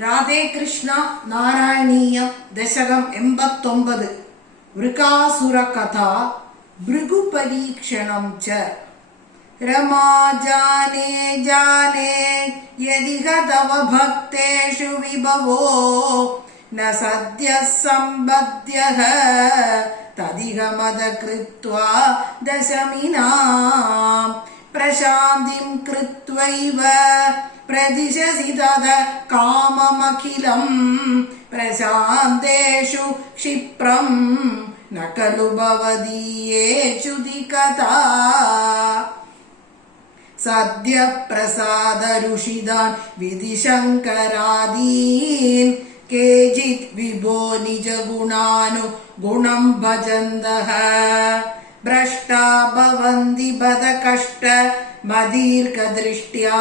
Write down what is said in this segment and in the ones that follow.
രാധേ കൃഷ്ണ നാരായണീയം ദശകം 89 വൃകാസുര കഥ ഭൃഗുപരീക്ഷണം ച രമാ ജാനേ ജാനേ യദിഹ തവ ഭക്തേഷു വിഭവോ ന സദ്യഃ സംബദ്ധ്യഃ തദിഹ മദ കൃത്വാ ദശമിനാം പ്രശാന്തിം കൃത്വൈവ പ്രദിശസി തദ കാമമഖിലം പ്രശാന്തേഷു ക്ഷിപ്രം ന ഖലു ഭവദീയേഷു ദികഥാ സദ്യ പ്രസാദ ഋഷിദാൻ വിധിശങ്കരാദീൻ കേചിത് വിഭോ നിജ ഗുണാനു ഗുണം ഭജന്തഃ ഭ്രഷ്ടാ ഭവന്തി ബദ കഷ്ട മദീർഘദൃഷ്ട്യാ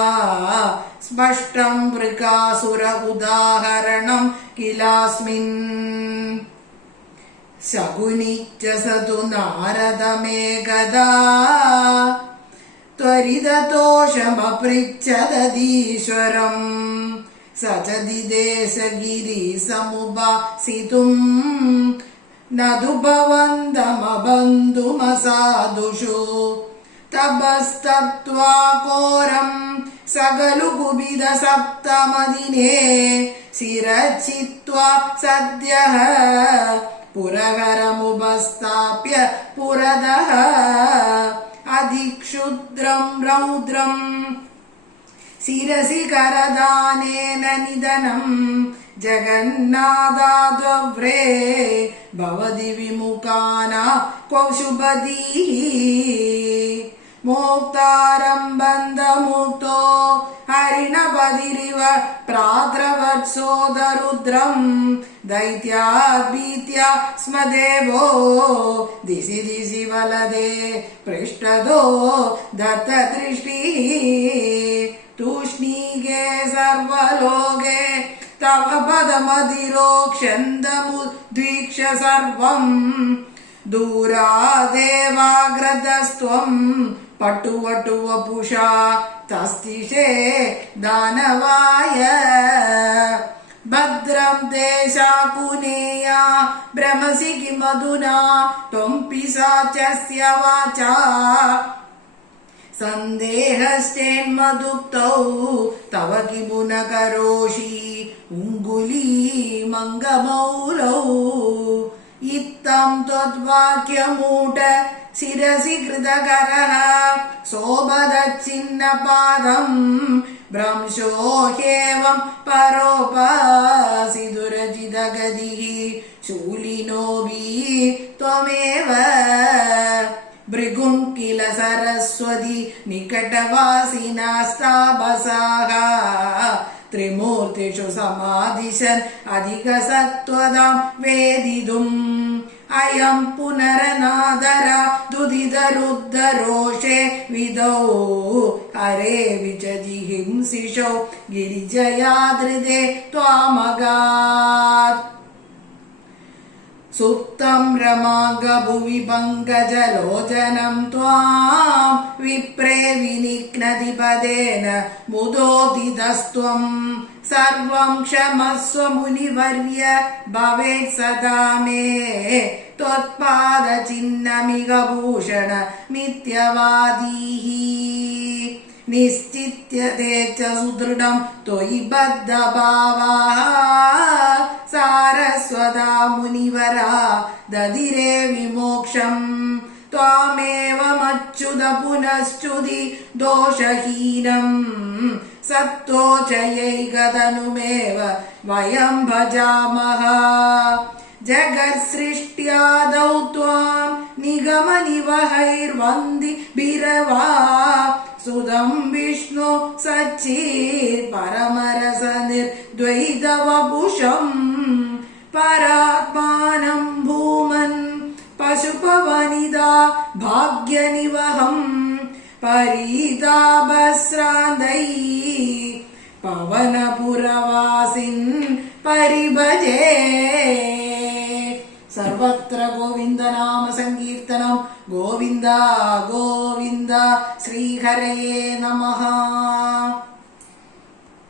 സ്പഷ്ടം വൃകാസുര ഉദാഹരണം കിലാസ്മിൻ ശകുനിച്ചസതു നാരദമേകദാ ത്വരിതതോഷമപൃച്ഛദീശ്വരം സചതി ദേശഗിരി സമുപാസിതും നതു ഭവന്തമബന്ധുമസാധുഷു തപസ്തത്വാ ഘോരം സകലു കുപിത സപ്തമദിനേ ശിരഛിത്വാ സദ്യഃ പുരകരമുപസ്ഥാപ്യ പുരതഃ അധിക്ഷുദ്രം രൗദ്രം ശിരസി കരദാനേന നിധനം ജഗന്നാഥാദ്വവ്രേ ഭവതി വിമുഖാന കൗശുഭദീഃ മോക്താരം ബന്ധമുക്തോ ഹരിണപതിരിവ പ്രാദ്രവത്സോദരുദ്രം ദൈത്യാഭീത്യ സ്മദേവോ ദിശി ദിശി വലദേ പൃഷ്ഠദോ ദത്തദൃഷ്ടിഃ തൂഷ്ണീകേ സർവലോകേ തവ പദമതിരോക്ഷന്തമുദ്വീക്ഷ്യ സർവം ദൂരാദേവാഗ്രതസ്ത്വം പട്ടുവട്ടുവപുഷാ തസ്തിഷേ ദാനവായ ഭദ്രം തേ ശാകുനേയാ ഭ്രമസി കിമധുനാ ത്വം പിശാചസ്യ വാചാ സന്ദേഹശ്ചേന്മദുക്തൗ തവ കിമു ന കരോഷി ഉംഗുലീമംഗമൗലൗ ഇത്തം ത്വദ്വാക്യമൂഢ ശിരസി കൃതകരഃ സോപദച്ഛിന്നപാദം ഭ്രംശോ ഹ്യേവം പരോപാസിതുരജിതഗതിഃ ശൂലിനോऽപി ത്വമേവ ഭൃഗും കില സരസ്വതി നികടവാസിനാസ്താപസാഃ ത്രിമൂർത്തിഷു സമാദിശൻ അധികസത്വതാം വേദിതും അയം പുനരനാദര ദുദിതരുദ്ധരോഷേ വിദൗ ഹരേ വിജജിഹിംസിഷോ ഗിരിജയാദൃതേ ത്വാമഗാത് സുപ്തം രമാംഗഭുവി പങ്കജലോചനം ത്വാം വിപ്രേ വിനിഘ്നതി പദേന മുദോദിതസ്ത്വം സർവം ക്ഷമസ്വ മുനിവർയ ഭവേത് സദാ മേ ത്വത്പാദചിഹ്നമിക ഭൂഷണ മിഥ്യവാദീഃ നിശ്ചിത്യതേ ച സുദൃഢം ത്വയി ബദ്ധഭാവാഃ സാരസ്വതാ മുനിവരാ ദദിരേ വിമോക്ഷം ത്വാമേവമച്യുത പുനശ്ചുതി ദോഷഹീനം സത്വോചയൈകതനുമേവ വയം ഭജാമഃ ജഗത്സൃഷ്ട്യാദൗ ത്വാം നിഗമനിവഹൈർവന്തി ഭിരവാ സുതം വിഷ്ണു സച്ചിത് പരമരസ നിർദ്വൈതവപുഷം പരാത്മാനം ഭൂമൻ പശുപവനിതാ ഭാഗ്യനിവഹം പരീതാപശ്രാന്തൈ പവനപുരവാസിൻ പരിഭജേ സർവത്ര ഗോവിന്ദനാമ സങ്കീർത്തനം ഗോവിന്ദ ഗോവിന്ദ ശ്രീഹരയേ നമഃ.